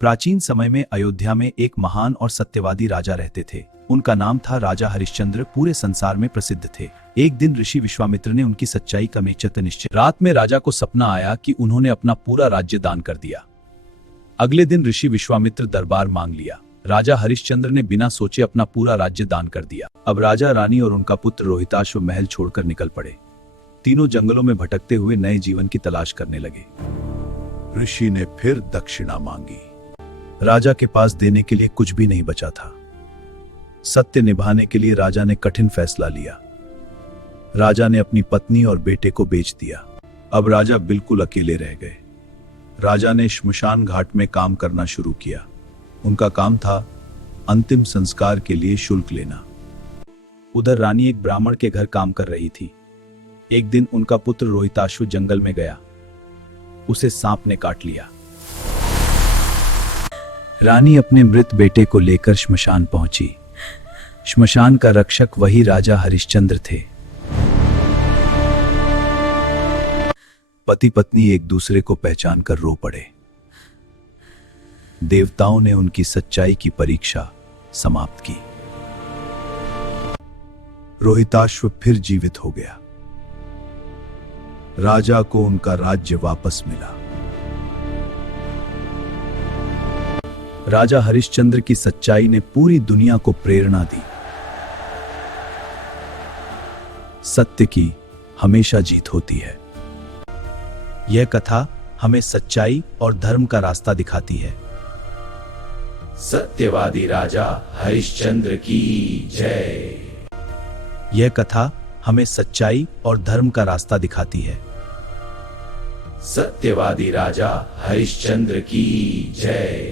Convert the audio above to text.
प्राचीन समय में अयोध्या में एक महान और सत्यवादी राजा रहते थे। उनका नाम था राजा हरिश्चंद्र। पूरे संसार में प्रसिद्ध थे। एक दिन ऋषि विश्वामित्र ने उनकी सच्चाई का निश्चित निश्चय। रात में राजा को सपना आया कि उन्होंने अपना पूरा राज्य दान कर दिया। अगले दिन ऋषि विश्वामित्र दरबार मांग लिया। राजा हरिश्चंद्र ने बिना सोचे अपना पूरा राज्य दान कर दिया। अब राजा, रानी और उनका पुत्र रोहिताश्व महल छोड़कर निकल पड़े। तीनों जंगलों में भटकते हुए नए जीवन की तलाश करने लगे। ऋषि ने फिर दक्षिणा मांगी। राजा के पास देने के लिए कुछ भी नहीं बचा था। सत्य निभाने के लिए राजा ने कठिन फैसला लिया। राजा ने अपनी पत्नी और बेटे को बेच दिया। अब राजा बिल्कुल अकेले रह गए। राजा ने श्मशान घाट में काम करना शुरू किया। उनका काम था अंतिम संस्कार के लिए शुल्क लेना। उधर रानी एक ब्राह्मण के घर काम कर रही थी। एक दिन उनका पुत्र रोहिताश्व जंगल में गया। उसे सांप ने काट लिया। रानी अपने मृत बेटे को लेकर श्मशान पहुंची। श्मशान का रक्षक वही राजा हरिश्चंद्र थे। पति पत्नी एक दूसरे को पहचान कर रो पड़े। देवताओं ने उनकी सच्चाई की परीक्षा समाप्त की। रोहिताश्व फिर जीवित हो गया। राजा को उनका राज्य वापस मिला। राजा हरिश्चंद्र की सच्चाई ने पूरी दुनिया को प्रेरणा दी। सत्य की हमेशा जीत होती है। यह कथा हमें सच्चाई और धर्म का रास्ता दिखाती है। सत्यवादी राजा हरिश्चंद्र की जय। यह कथा हमें सच्चाई और धर्म का रास्ता दिखाती है। सत्यवादी राजा हरिश्चंद्र की जय।